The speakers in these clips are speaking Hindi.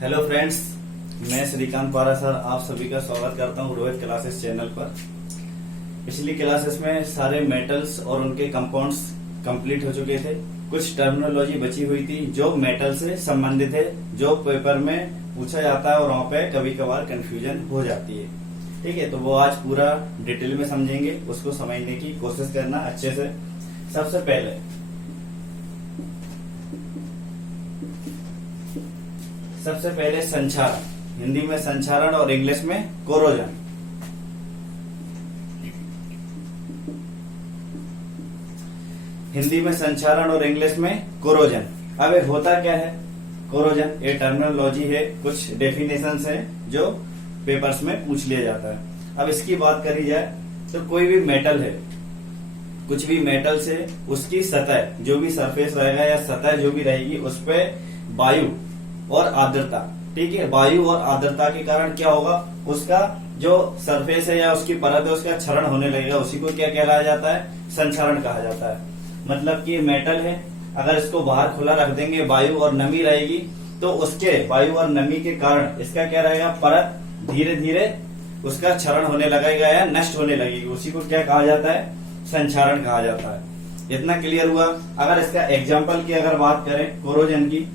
हेलो फ्रेंड्स, मैं श्रीकांत पारा सर आप सभी का स्वागत करता हूं रोहित क्लासेस चैनल पर। पिछली क्लासेस में सारे मेटल्स और उनके कंपाउंड्स कंप्लीट हो चुके थे। कुछ टर्मिनोलॉजी बची हुई थी जो मेटल से संबंधित है, जो पेपर में पूछा जाता है और वहां पे कभी कभार कंफ्यूजन हो जाती है। ठीक है, तो वो आज पूरा डिटेल में समझेंगे, उसको समझने की कोशिश करना अच्छे से। सबसे पहले संचारण, हिंदी में संचारण और इंग्लिश में कोरोजन। हिंदी में संचारण और इंग्लिश में कोरोजन। अब ये होता क्या है कोरोजन? ये टर्मिनोलॉजी है, कुछ डेफिनेशंस है जो पेपर्स में पूछ लिया जाता है। अब इसकी बात करी जाए तो कोई भी मेटल है, कुछ भी मेटल से उसकी सतह, जो भी सरफेस रहेगा या सतह जो भी रहेगी, उस पे वायु और आर्द्रता, ठीक है, वायु और आर्द्रता के कारण क्या होगा, उसका जो सरफेस है या उसकी परत है उसका क्षरण होने लगेगा। उसी को क्या कहलाया जाता है? संक्षारण कहा जाता है। मतलब कि मेटल है, अगर इसको बाहर खुला रख देंगे, वायु और नमी रहेगी, तो उसके वायु और नमी के कारण इसका क्या रहेगा, परत धीरे धीरे उसका क्षरण होने लगेगा या नष्ट होने लगेगी। उसी को क्या कहा जाता है? संक्षारण कहा जाता है। इतना क्लियर हुआ। अगर इसका एग्जाम्पल की अगर बात करें कोरोजन की,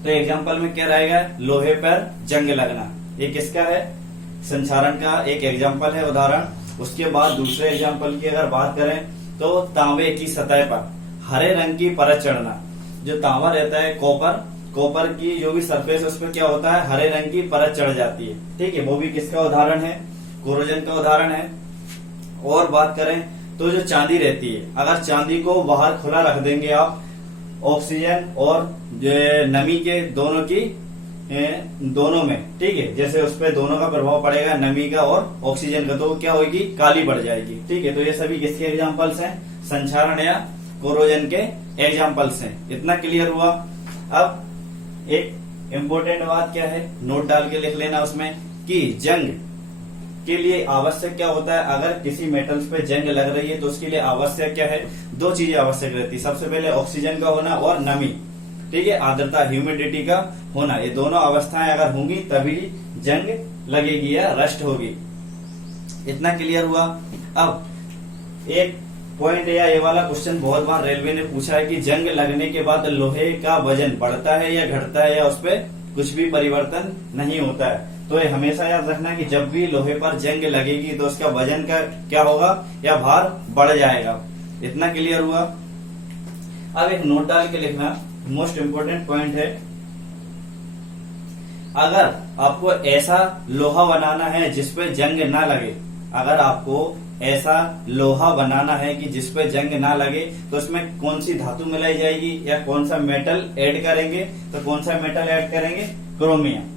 तो एग्जाम्पल में क्या रहेगा? लोहे पर जंग लगना, ये किसका है? संचारण का एक एग्जाम्पल है, उदाहरण। उसके बाद दूसरे एग्जाम्पल की अगर बात करें तो तांबे की सतह पर हरे रंग की परत चढ़ना। जो तांबा रहता है, कॉपर की जो भी सरफेस है उस पर क्या होता है? हरे रंग की परत चढ़ जाती है। ठीक है, वो भी किसका उदाहरण है? कोरोजन का उदाहरण है। और बात करें तो जो चांदी रहती है, अगर चांदी को बाहर खुला रख देंगे आप, ऑक्सीजन और नमी के दोनों में, ठीक है, जैसे उस पर दोनों का प्रभाव पड़ेगा, नमी का और ऑक्सीजन का, तो क्या होगी? काली पड़ जाएगी। ठीक है, तो ये सभी किसके एग्जांपल्स हैं? संचारण या कोरोजन के एग्जांपल्स हैं। इतना क्लियर हुआ। अब एक इम्पोर्टेंट बात क्या है, नोट डाल के लिख लेना उसमें, कि जंग के लिए आवश्यक क्या होता है? अगर किसी मेटल्स पे जंग लग रही है तो उसके लिए आवश्यक क्या है? दो चीजें आवश्यक रहती है। सबसे पहले ऑक्सीजन का होना और नमी, ठीक है, आर्द्रता, ह्यूमिडिटी का होना। ये दोनों अवस्थाएं अगर होंगी तभी जंग लगेगी या रस्ट होगी। इतना क्लियर हुआ। अब एक पॉइंट या ये वाला क्वेश्चन बहुत बार रेलवे ने पूछा है कि जंग लगने के बाद लोहे का वजन बढ़ता है या घटता है, या उस पर कुछ भी परिवर्तन नहीं होता है। तो ये हमेशा याद रखना कि जब भी लोहे पर जंग लगेगी तो उसका वजन का क्या होगा, या भार बढ़ जाएगा। इतना क्लियर हुआ। अब एक नोट डाल के लिखना, मोस्ट इंपोर्टेंट पॉइंट है। अगर आपको ऐसा लोहा बनाना है जिसपे जंग ना लगे, अगर आपको ऐसा लोहा बनाना है कि जिसपे जंग ना लगे, तो उसमें कौन सी धातु मिलाई जाएगी या कौन सा मेटल ऐड करेंगे? तो कौन सा मेटल ऐड करेंगे? क्रोमियम।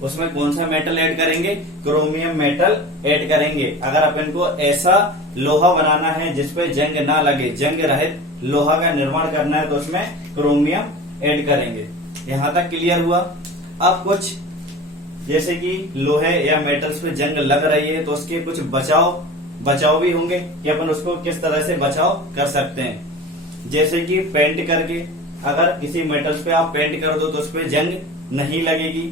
उसमें कौन सा मेटल ऐड करेंगे? क्रोमियम मेटल ऐड करेंगे। अगर अपन को ऐसा लोहा बनाना है जिसपे जंग ना लगे, जंग रहित लोहा का निर्माण करना है, तो उसमें क्रोमियम ऐड करेंगे। यहां तक क्लियर हुआ। अब कुछ जैसे कि लोहे या मेटल्स पे जंग लग रही है तो उसके कुछ बचाव भी होंगे कि अपन उसको किस तरह से बचाव कर सकते हैं। जैसे कि पेंट करके, अगर किसी मेटल्स पे आप पेंट कर दो तो उस पर जंग नहीं लगेगी।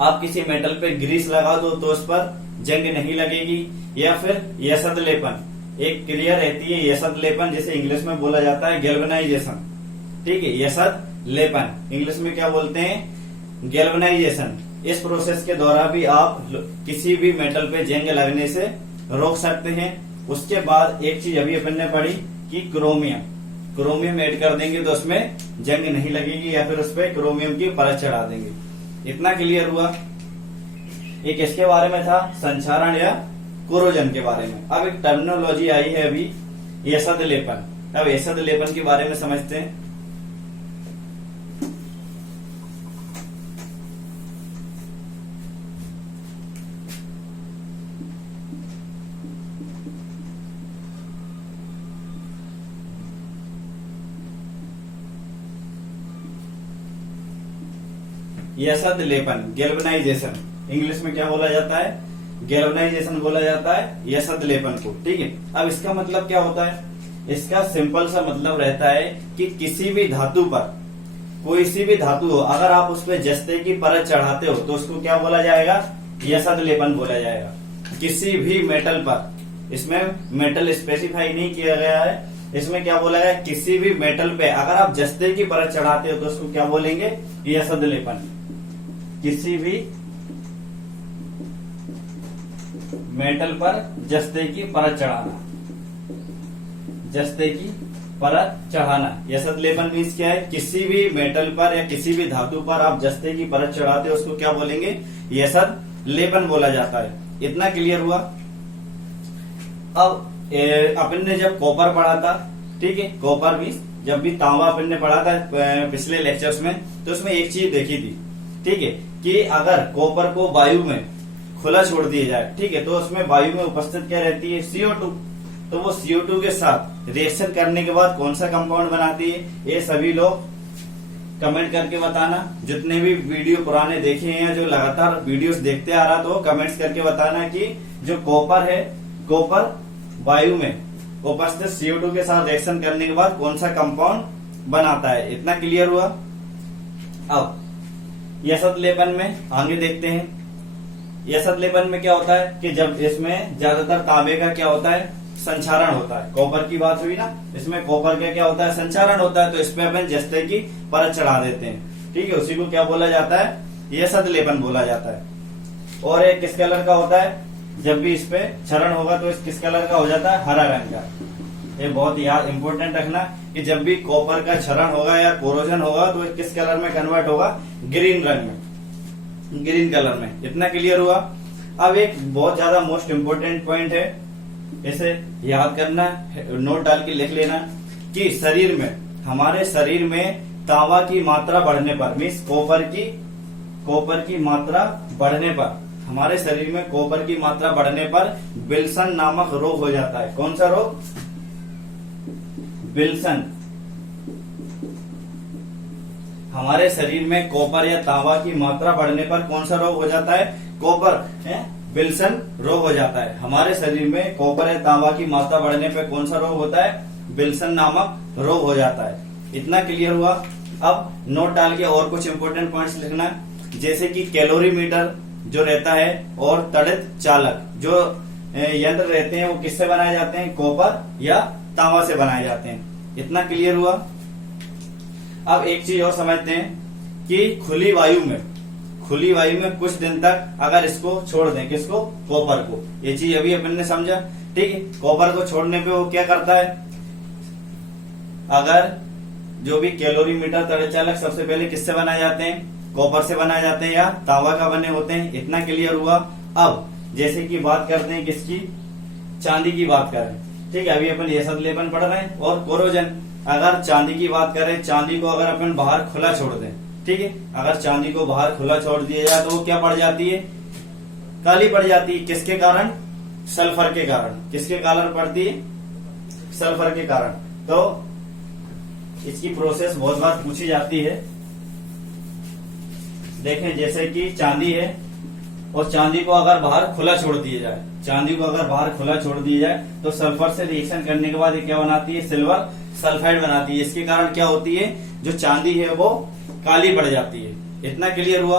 आप किसी मेटल पे ग्रीस लगा दो तो उस पर जंग नहीं लगेगी। या फिर यसद लेपन, एक क्रिया रहती है यसद लेपन, जिसे इंग्लिश में बोला जाता है गैल्वेनाइजेशन। ठीक है, यसद लेपन इंग्लिश में क्या बोलते हैं? गैल्वेनाइजेशन। इस प्रोसेस के द्वारा भी आप किसी भी मेटल पे जंग लगने से रोक सकते हैं। उसके बाद एक चीज अभी अपन ने पढ़ी कि क्रोमियम ऐड कर देंगे तो उसमें जंग नहीं लगेगी, या फिर उस पर क्रोमियम की परत चढ़ा देंगे। इतना क्लियर हुआ। एक इसके बारे में था, संचारण या कोरोजन के बारे में। अब एक टर्मिनोलॉजी आई है अभी, यसद लेपन। अब यसद लेपन के बारे में समझते हैं। यसद लेपन, गैल्वेनाइजेशन, इंग्लिश में क्या बोला जाता है? गैल्वेनाइजेशन बोला जाता है यसद लेपन को। ठीक है, अब इसका मतलब क्या होता है? इसका सिंपल सा मतलब रहता है कि किसी भी धातु पर, कोई सी भी धातु हो, अगर आप उस पर जस्ते की परत चढ़ाते हो तो उसको क्या बोला जाएगा? यसद लेपन बोला जाएगा। किसी भी मेटल पर, इसमें मेटल स्पेसिफाई नहीं किया गया है, इसमें क्या बोला गया? किसी भी मेटल पे अगर आप जस्ते की परत चढ़ाते हो तो उसको क्या बोलेंगे? यसद लेपन। किसी भी मेटल पर जस्ते की परत चढ़ाना, जस्ते की परत चढ़ाना। यसद लेपन मीन्स क्या है? किसी भी मेटल पर या किसी भी धातु पर आप जस्ते की परत चढ़ाते हो उसको क्या बोलेंगे? यसद लेपन बोला जाता है। इतना क्लियर हुआ। अब अपन ने जब कॉपर पढ़ा था, ठीक है, कॉपर मीन्स जब भी तांबा अपन ने पढ़ा था पिछले लेक्चर्स में, तो उसमें एक चीज देखी थी, ठीक है, कि अगर कॉपर को वायु में खुला छोड़ दिया जाए, ठीक है, तो उसमें वायु में उपस्थित क्या रहती है? CO2। तो वो CO2 के साथ रिएक्शन करने के बाद कौन सा कंपाउंड बनाती है? ये सभी लोग कमेंट करके बताना। जितने भी वीडियो पुराने देखे हैं, जो लगातार वीडियोस देखते आ रहा, तो कमेंट्स करके बताना कि जो कॉपर है, कॉपर वायु में उपस्थित CO2 के साथ रिएक्शन करने के बाद कौन सा कंपाउंड बनाता है। इतना क्लियर हुआ। अब यसद लेपन में आगे देखते हैं। यसद लेपन में क्या होता है कि जब इसमें ज्यादातर तांबे का क्या होता है? संचारण होता है। कॉपर की बात हुई ना, इसमें कॉपर का क्या होता है? संचारण होता है। तो इस पे अपन जस्ते की परत चढ़ा देते हैं, ठीक है, उसी को क्या बोला जाता है? यसद लेपन बोला जाता है। और एक किस कलर का होता है? जब भी इस पे क्षरण होगा तो इस किस कलर का हो जाता है? हरा रंग का। ये बहुत याद इंपोर्टेंट रखना कि जब भी कॉपर का क्षरण होगा या कोरोजन होगा तो किस कलर में कन्वर्ट होगा? ग्रीन रंग में, ग्रीन कलर में। इतना क्लियर हुआ। अब एक बहुत ज्यादा मोस्ट इम्पोर्टेंट पॉइंट है, इसे याद करना, नोट डाल के लिख लेना कि शरीर में, हमारे शरीर में तांबा की मात्रा बढ़ने पर, मीन्स कॉपर की मात्रा बढ़ने पर, हमारे शरीर में कॉपर की मात्रा बढ़ने पर विल्सन नामक रोग हो जाता है। कौन सा रोग? विल्सन। हमारे शरीर में कॉपर या तांबा की मात्रा बढ़ने पर कौन सा रोग हो जाता है? कॉपर विल्सन रोग हो जाता है। हमारे शरीर में कॉपर या तांबा की मात्रा बढ़ने पर कौन सा रोग होता है? विल्सन नामक रोग हो जाता है। इतना क्लियर हुआ। अब नोट डाल के और कुछ इंपोर्टेंट पॉइंट्स लिखना, जैसे कि कैलोरीमीटर जो रहता है और तड़ित चालक जो यंत्र रहते हैं वो किससे बनाए जाते हैं? कॉपर या तांबा से बनाए जाते हैं। इतना क्लियर हुआ। अब एक चीज और समझते हैं कि खुली वायु में कुछ दिन तक अगर इसको छोड़ दें, किसको? कॉपर को। ये चीज अभी अपन ने समझा, ठीक है। कॉपर को छोड़ने पे वो क्या करता है? अगर जो भी कैलोरीमीटर तड़ित चालक सबसे पहले किससे बनाए जाते हैं? कॉपर से बनाए जाते हैं या तांबा का बने होते हैं। इतना क्लियर हुआ। अब जैसे कि बात करते हैं किसकी? चांदी की बात करें, ठीक है, अभी अपन यसद लेपन पढ़ रहे हैं। और कोरोजन, अगर चांदी की बात करें, चांदी को अगर अपन बाहर खुला छोड़ दें, ठीक है, अगर चांदी को बाहर खुला छोड़ दिया जाए तो वो क्या पड़ जाती है? काली पड़ जाती है। किसके कारण? सल्फर के कारण। किसके कारण पड़ती है? सल्फर के कारण। तो इसकी प्रोसेस बहुत बार पूछी जाती है। देखें, जैसे कि चांदी है और चांदी को अगर बाहर खुला छोड़ दिया जाए, चांदी को अगर बाहर खुला छोड़ दिया जाए तो सल्फर से रिएक्शन करने के बाद ये क्या बनाती है? सिल्वर सल्फाइड बनाती है। इसके कारण क्या होती है? जो चांदी है वो काली पड़ जाती है। इतना क्लियर हुआ।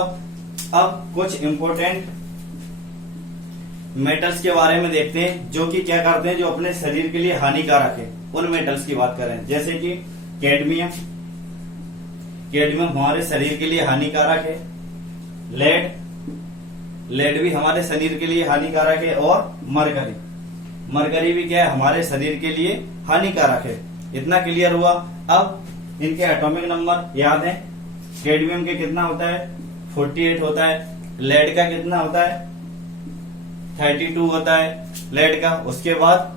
अब कुछ इंपोर्टेंट मेटल्स के बारे में देखते हैं जो कि क्या करते हैं, जो अपने शरीर के लिए हानिकारक है। उन मेटल्स की बात करें, जैसे कि कैडमियम हमारे शरीर के लिए हानिकारक है। लेड भी हमारे शरीर के लिए हानिकारक है। और मरकरी भी क्या है? हमारे शरीर के लिए हानिकारक है। इतना क्लियर हुआ। अब इनके एटॉमिक नंबर याद है। कैडमियम के कितना होता है? 48 होता है। लेड का कितना होता है? 32 होता है लेड का। उसके बाद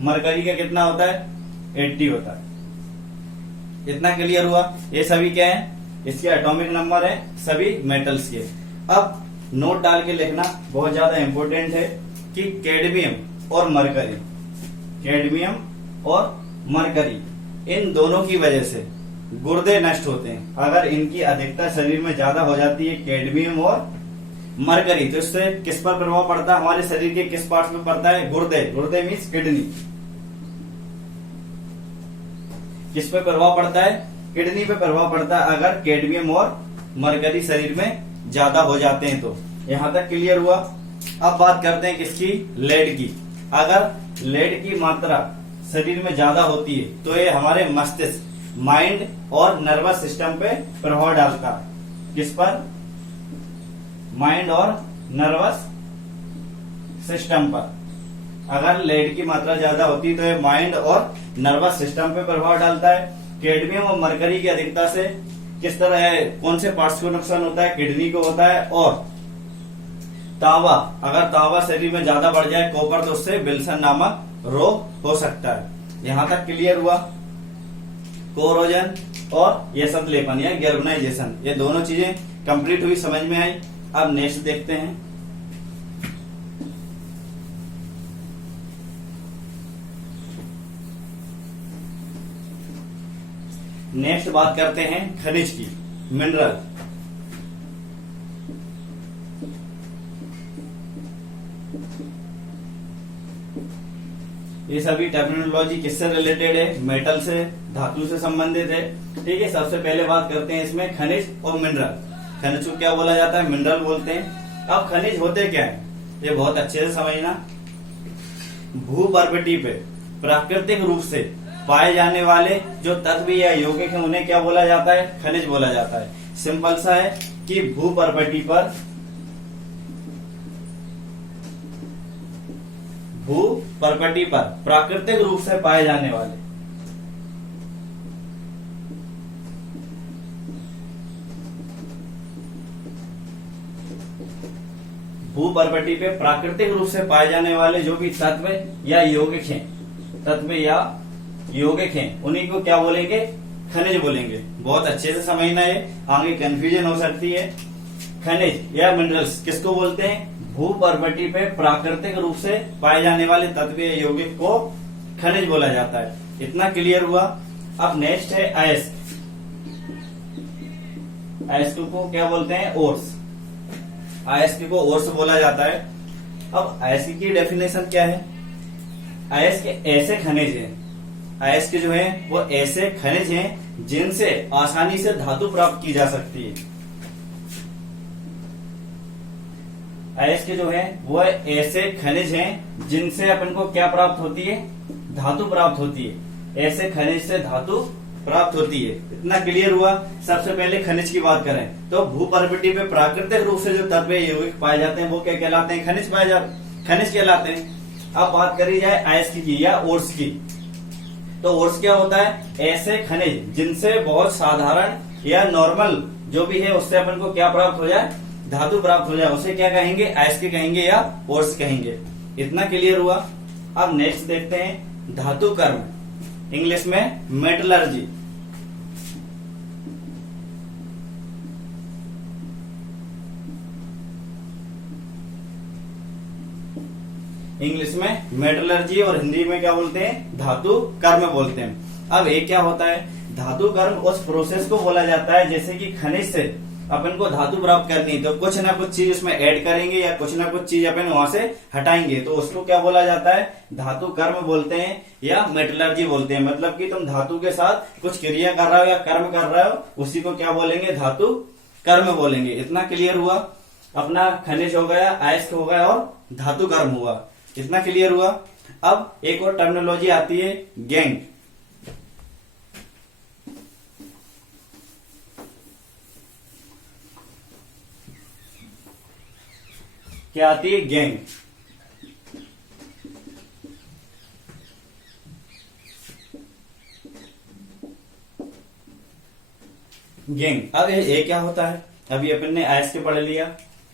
मरकरी का कितना होता है? 80 होता है। इतना क्लियर हुआ। ये सभी क्या है? इसके एटॉमिक नंबर है सभी मेटल्स के। अब नोट डाल के लिखना बहुत ज्यादा इंपॉर्टेंट है कि कैडमियम और मरकरी इन दोनों की वजह से गुर्दे नष्ट होते हैं। अगर इनकी अधिकता शरीर में ज्यादा हो जाती है, कैडमियम और मरकरी, तो इससे किस पर प्रभाव पड़ता है? हमारे शरीर के किस पार्ट में पड़ता है? गुर्दे मीन्स किडनी। किस पे प्रभाव पड़ता है? किडनी पे प्रभाव पड़ता है अगर कैडमियम और मरकरी शरीर में ज्यादा हो जाते हैं तो। यहां तक क्लियर हुआ। अब बात करते हैं किसकी? लेड की। अगर लेड की मात्रा शरीर में ज्यादा होती है तो ये हमारे मस्तिष्क, माइंड और नर्वस सिस्टम पे प्रभाव डालता है। किस पर? माइंड और नर्वस सिस्टम पर। अगर लेड की मात्रा ज्यादा होती है तो ये माइंड और नर्वस सिस्टम पे प्रभाव डालता है। कैडमियम और मरकरी की अधिकता से किस तरह है, कौन से पार्ट्स को नुकसान होता है? किडनी को होता है। और तांबा, अगर तांबा शरीर में ज्यादा बढ़ जाए कॉपर, तो उससे विल्सन नामक रोग हो सकता है। यहां तक क्लियर हुआ। कोरोजन और ये संतलेपन या गैल्वेनाइजेशन, ये दोनों चीजें कंप्लीट हुई, समझ में आई। अब नेक्स्ट देखते हैं। नेक्स्ट बात करते हैं खनिज की, मिनरल। ये सभी टर्मिनोलॉजी किससे रिलेटेड है? मेटल से, धातु से संबंधित है। ठीक है, सबसे पहले बात करते हैं इसमें खनिज और मिनरल। खनिज को क्या बोला जाता है? मिनरल बोलते हैं। अब खनिज होते क्या है ये बहुत अच्छे से समझना। भूपर्वती पे प्राकृतिक रूप से पाए जाने वाले जो तत्व या यौगिक है उन्हें क्या बोला जाता है? खनिज बोला जाता है। सिंपल सा है कि भूपर्वती पर प्राकृतिक रूप से पाए जाने वाले भूपर्वती पे प्राकृतिक रूप से पाए जाने वाले जो भी तत्व या यौगिक हैं, उन्हीं को क्या बोलेंगे? खनिज बोलेंगे। बहुत अच्छे से समझना है, आगे कंफ्यूजन हो सकती है। खनिज या मिनरल्स किसको बोलते हैं? भूपर्वती पे प्राकृतिक रूप से पाए जाने वाले तत्व या यौगिक को खनिज बोला जाता है। इतना क्लियर हुआ। अब नेक्स्ट है अयस्क। अयस्क को क्या बोलते हैं? ओर्स। अयस्क को ओर्स बोला जाता है। अब अयस्क की डेफिनेशन क्या है? अयस्क ऐसे खनिज हैं, अयस्क जो है वो ऐसे खनिज हैं जिनसे आसानी से धातु प्राप्त की जा सकती है। अयस्क जो है वो ऐसे खनिज हैं जिनसे अपन को क्या प्राप्त होती है? धातु प्राप्त होती है। ऐसे खनिज से धातु प्राप्त होती है। इतना क्लियर हुआ। सबसे पहले खनिज की बात करें तो भूपर्वती पे प्राकृतिक रूप से जो तत्व यौगिक पाए जाते हैं वो क्या कहलाते हैं? खनिज कहलाते हैं। अब बात करी जाए अयस्क की या ओर्स की, तो ओर्स क्या होता है? ऐसे खनिज जिनसे बहुत साधारण या नॉर्मल जो भी है उससे अपन को क्या प्राप्त हो जाए? धातु प्राप्त हो जाए, उसे क्या कहेंगे? अयस्क कहेंगे या ओर्स कहेंगे। इतना क्लियर हुआ। अब नेक्स्ट देखते हैं धातु कर्म, इंग्लिश में मेटलर्जी। इंग्लिश में मेटलर्जी और हिंदी में क्या बोलते हैं? धातु कर्म बोलते हैं। अब ये क्या होता है? धातु कर्म उस प्रोसेस को बोला जाता है जैसे कि खनिज से अपन को धातु प्राप्त करनी है तो कुछ ना कुछ चीज उसमें ऐड करेंगे या कुछ ना कुछ चीज अपन वहां से हटाएंगे, तो उसको क्या बोला जाता है? धातु कर्म बोलते हैं या मेटलर्जी बोलते हैं। मतलब कि तुम धातु के साथ कुछ क्रिया कर रहे हो या कर्म कर रहे हो, उसी को क्या बोलेंगे? धातु कर्म बोलेंगे। इतना क्लियर हुआ। अपना खनिज हो गया, अयस्क हो गया और धातु कर्म हुआ। इतना क्लियर हुआ। अब एक और टर्मिनोलॉजी आती है गैंग। क्या आती है? गैंग। गैंग। अब ये क्या होता है? अभी अपन ने अयस्क पढ़ लिया,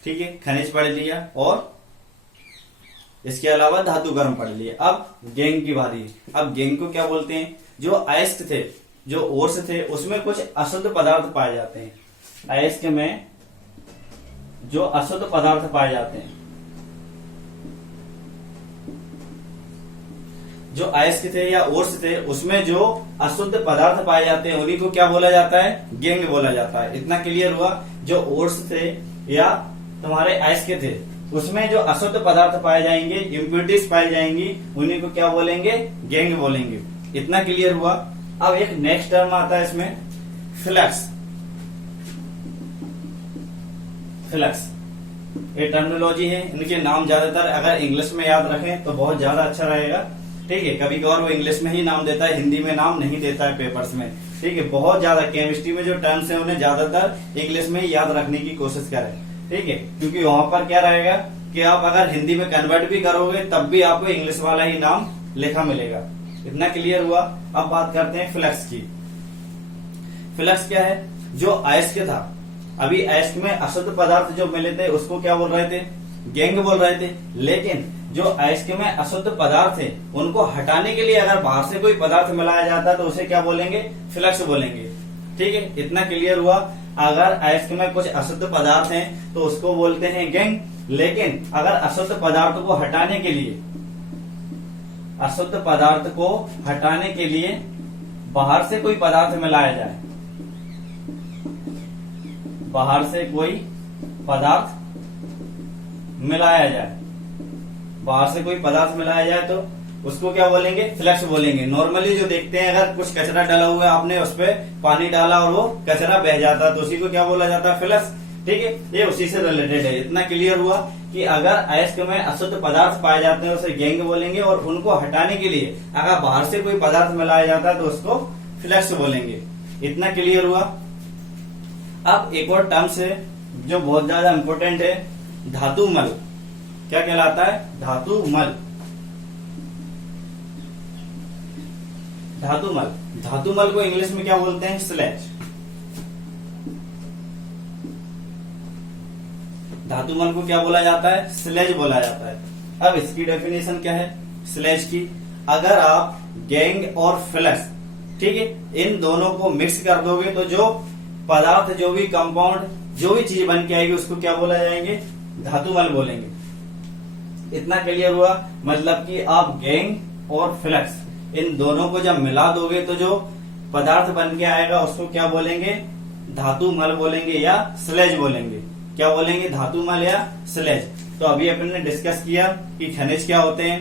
ठीक है, खनिज पढ़ लिया और इसके अलावा धातु कर्म पढ़ लिया। अब गैंग की बारी। अब गैंग को क्या बोलते हैं? जो अयस्क थे, जो ओर्स थे, उसमें कुछ अशुद्ध पदार्थ पाए जाते हैं। अयस्क में जो अशुद्ध पदार्थ पाए जाते हैं, जो अयस्क थे या ओर्स थे, उसमें जो अशुद्ध पदार्थ पाए जाते हैं उन्हीं को क्या बोला जाता है? गैंग बोला जाता है। इतना क्लियर हुआ। जो ओर्स थे या तुम्हारे अयस्क थे उसमें जो अशुद्ध पदार्थ पाए जाएंगे, इम्प्यूरिटीज पाई जाएंगी, उन्हीं को क्या बोलेंगे? गैंग बोलेंगे। इतना क्लियर हुआ। अब एक नेक्स्ट टर्म आता है इसमें फ्लक्स। फ्लक्स ये टर्मिनोलॉजी है, इनके नाम ज्यादातर अगर इंग्लिश में याद रखें तो बहुत ज्यादा अच्छा रहेगा। ठीक है, कभी कभार वो इंग्लिश में ही नाम देता है, हिंदी में नाम नहीं देता है पेपर्स में। ठीक है, बहुत ज्यादा केमिस्ट्री में जो टर्म्स है उन्हें ज्यादातर इंग्लिश में ही याद रखने की कोशिश करें। ठीक है, क्योंकि वहां पर क्या रहेगा कि आप अगर हिंदी में कन्वर्ट भी करोगे तब भी आपको इंग्लिश वाला ही नाम लिखा मिलेगा। इतना क्लियर हुआ। अब बात करते हैं फ्लक्स की। फ्लक्स क्या है? जो अयस्क था, अभी अयस्क में अशुद्ध पदार्थ जो मिले थे उसको क्या बोल रहे थे? गैंग बोल रहे थे। लेकिन जो अयस्क में अशुद्ध पदार्थ थे उनको हटाने के लिए अगर बाहर से कोई पदार्थ मिलाया जाता तो उसे क्या बोलेंगे? फ्लक्स बोलेंगे। ठीक है, इतना क्लियर हुआ। अगर अयस्क में कुछ अशुद्ध पदार्थ हैं तो उसको बोलते हैं गैंग। लेकिन अगर अशुद्ध पदार्थ को हटाने के लिए, अशुद्ध पदार्थ को हटाने के लिए बाहर से कोई पदार्थ मिलाया जाए, बाहर से कोई पदार्थ मिलाया जाए, बाहर से कोई पदार्थ मिलाया जाए तो उसको क्या बोलेंगे? फ्लक्स बोलेंगे। नॉर्मली जो देखते हैं अगर कुछ कचरा डाला हुआ है, आपने उस पर पानी डाला और वो कचरा बह जाता है तो उसी को क्या बोला जाता है? फ्लक्स। ठीक है, ये उसी से रिलेटेड है। इतना क्लियर हुआ कि अगर अयस्क में अशुद्ध पदार्थ पाए जाते हैं उसे गैंग बोलेंगे, और उनको हटाने के लिए अगर बाहर से कोई पदार्थ मिलाया जाता है तो उसको फ्लक्स बोलेंगे। इतना क्लियर हुआ। अब एक और टर्म्स है जो बहुत ज्यादा इंपॉर्टेंट है, धातुमल। क्या कहलाता है? धातुमल। धातुमल, धातुमल को इंग्लिश में क्या बोलते हैं? स्लेज। धातुमल को क्या बोला जाता है? स्लेज बोला जाता है। अब इसकी डेफिनेशन क्या है स्लेज की? अगर आप गैंग और फ्लक्स, ठीक है, इन दोनों को मिक्स कर दोगे तो जो पदार्थ, जो भी कंपाउंड, जो भी चीज बन के आएगी उसको क्या बोला जाएंगे? धातुमल बोलेंगे। इतना क्लियर हुआ। मतलब कि आप गैंग और फ्लक्स इन दोनों को जब मिला दोगे तो जो पदार्थ बन के आएगा उसको क्या बोलेंगे? धातुमल बोलेंगे या स्लेज बोलेंगे। क्या बोलेंगे? धातुमल या स्लेज। तो अभी अपन ने डिस्कस किया कि खनिज क्या होते हैं,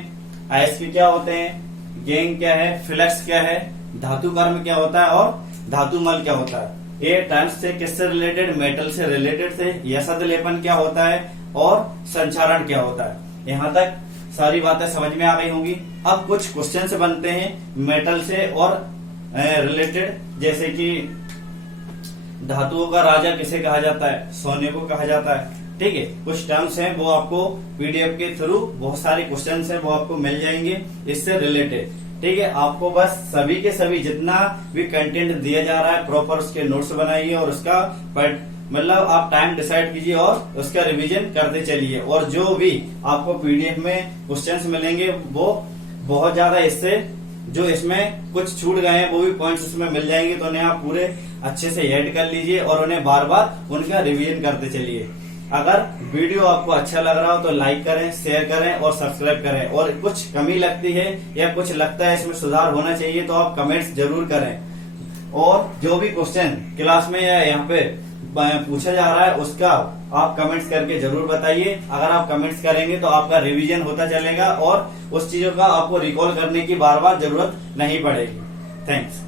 अयस्क क्या होते हैं, गैंग क्या है, फ्लक्स क्या है, धातु कर्म क्या होता है और धातुमल क्या होता है। ये टर्म्स से किससे रिलेटेड? मेटल से रिलेटेड थे। यसद लेपन क्या होता है और संचारण क्या होता है। यहाँ तक सारी बातें समझ में आ गई होंगी। अब कुछ क्वेश्चन बनते हैं मेटल से और रिलेटेड, जैसे कि धातुओं का राजा किसे कहा जाता है? सोने को कहा जाता है। ठीक है, कुछ टर्म्स हैं वो आपको पीडीएफ के थ्रू, बहुत सारे क्वेश्चंस हैं वो आपको मिल जाएंगे इससे रिलेटेड। ठीक है, आपको बस सभी के सभी जितना भी कंटेंट दिया जा रहा है प्रॉपर उसके नोट्स बनाइए और उसका मतलब आप टाइम डिसाइड कीजिए और उसका रिवीजन करते चलिए। और जो भी आपको पीडीएफ में क्वेश्चंस मिलेंगे वो बहुत ज्यादा, इससे जो इसमें कुछ छूट गए हैं वो भी पॉइंट्स उसमें मिल जाएंगे, तो उन्हें आप पूरे अच्छे से ऐड कर लीजिए और उन्हें बार बार उनका रिवीजन करते चलिए। अगर वीडियो आपको अच्छा लग रहा हो तो लाइक करें, शेयर करें और सब्सक्राइब करें। और कुछ कमी लगती है या कुछ लगता है इसमें सुधार होना चाहिए तो आप कमेंट्स जरूर करें। और जो भी क्वेश्चन क्लास में या यहाँ पे पूछा जा रहा है उसका आप कमेंट्स करके जरूर बताइए। अगर आप कमेंट्स करेंगे तो आपका रिवीजन होता चलेगा और उस चीजों का आपको रिकॉल करने की बार बार जरूरत नहीं पड़ेगी। थैंक्स।